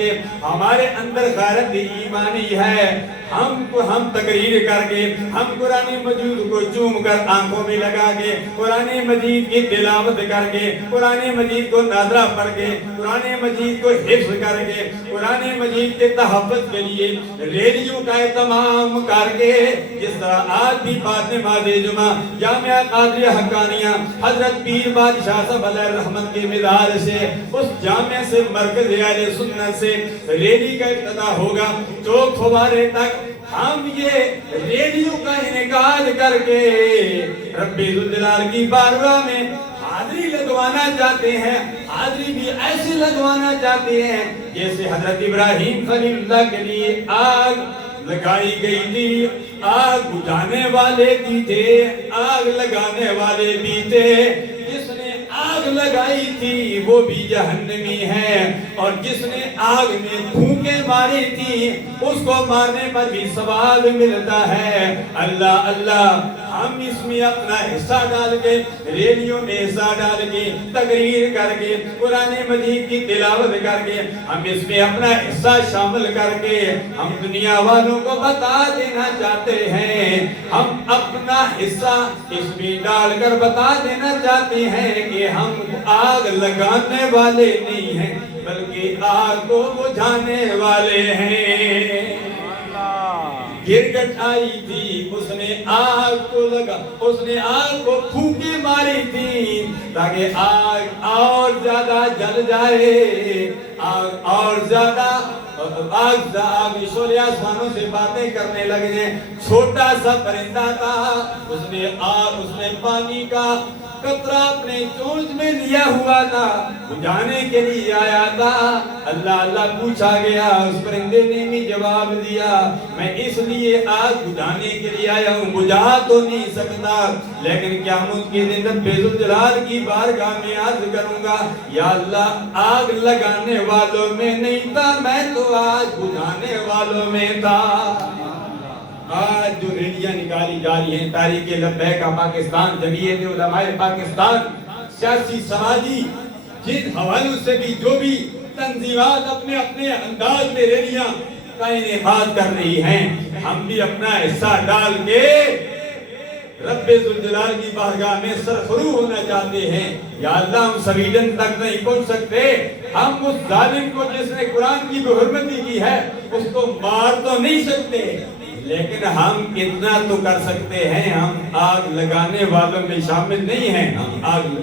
کے ہمارے اندر غیرت ایمانی ہے، ہم تقریر کر کے، ہم قرآن مجید کو چوم کر آنکھوں میں لگا کے، قرآن مجید کی تلاوت کر کے، قرآن مجید کو ناظرہ پڑھ کے، قرآن مجید کو حفظ کر کے، قرآن مجید کے تحفظ کے لیے ریڈیو کا اہتمام کر کے، جس طرح آج بھی بعد نماز جمعہ جامعہ قادریہ حقانیہ حضرت پیر بادشاہ صاحب علیہ الرحمت کے مدار سے، اس جامعہ سے مرکز اہل سنت سے ریلی کا ابتدا ہوگا، چوک فوارے تک ہم یہ ریڈیو کا انعقاد کر کے رب ذوالجلال کی بارگاہ میں حاضری لگوانا چاہتے ہیں۔ حاضری بھی ایسے لگوانا چاہتے ہیں جیسے حضرت ابراہیم خلیل اللہ کے لیے آگ لگائی گئی تھی، آگ بجھانے والے بھی تھے، آگ لگانے والے بھی تھے۔ جس نے آگ لگائی تھی وہ بھی جہنمی ہے، اور جس نے آگ میں پھونکیں ماری تھی اس کو مارنے پر بھی ثواب ملتا ہے۔ اللہ اللہ، ہم اس میں اپنا حصہ ڈال کے، ریڈیو میں حصہ ڈال کے، تقریر کر کے، قرآن مجید کی تلاوت کر کے، ہم اس میں اپنا حصہ شامل کر کے ہم دنیا والوں کو بتا دینا چاہتے ہیں، ہم اپنا حصہ اس میں ڈال کر بتا دینا چاہتے ہیں کہ ہم آگ لگانے والے نہیں ہیں بلکہ آگ کو بجھانے والے ہیں۔ گرگٹ آئی تھی، اس نے آگ کو لگا، اس نے آگ کو پھونکے ماری تھی تاکہ آگ اور زیادہ جل جائے، آگ اور زیادہ آگ شعلے آسمانوں سے باتیں کرنے لگے۔ چھوٹا سا پرندہ تھا، اس نے پانی کا قطرہ اپنے چونچ میں لیا ہوا تھا، بجھانے کے لیے آیا تھا۔ اللہ اللہ پوچھا گیا، اس پرندے نے بھی جواب دیا، میں اس لیے آگ بجھانے کے لیے آیا ہوں، بجھا تو نہیں سکتا لیکن قیامت کے دن رب ذوالجلال کی بارگاہ میں عرض کروں گا، یا اللہ آگ لگانے والوں میں نہیں تھا، میں تو آگ بجھانے والوں میں تھا۔ آج جو ریلیاں نکالی جا رہی ہیں، تحریک لبیک پاکستان، جمعیت علماء پاکستان، سیاسی سماجی جن حوالوں سے بھی جو بھی تنظیمات اپنے اپنے انداز میں ریلیاں کا انعقاد کر رہی ہیں، ہم بھی اپنا حصہ ڈال کے رب ذوالجلال کی بارگاہ میں سرخرو ہونا چاہتے ہیں۔ یا اللہ، ہم سویڈن تک نہیں پہنچ سکتے، ہم اس ظالم کو جس نے قرآن کی بے حرمتی کی ہے اس کو مار تو نہیں سکتے، لیکن ہم اتنا تو کر سکتے ہیں، ہم آگ لگانے والوں میں شامل نہیں ہیں، ہم آگ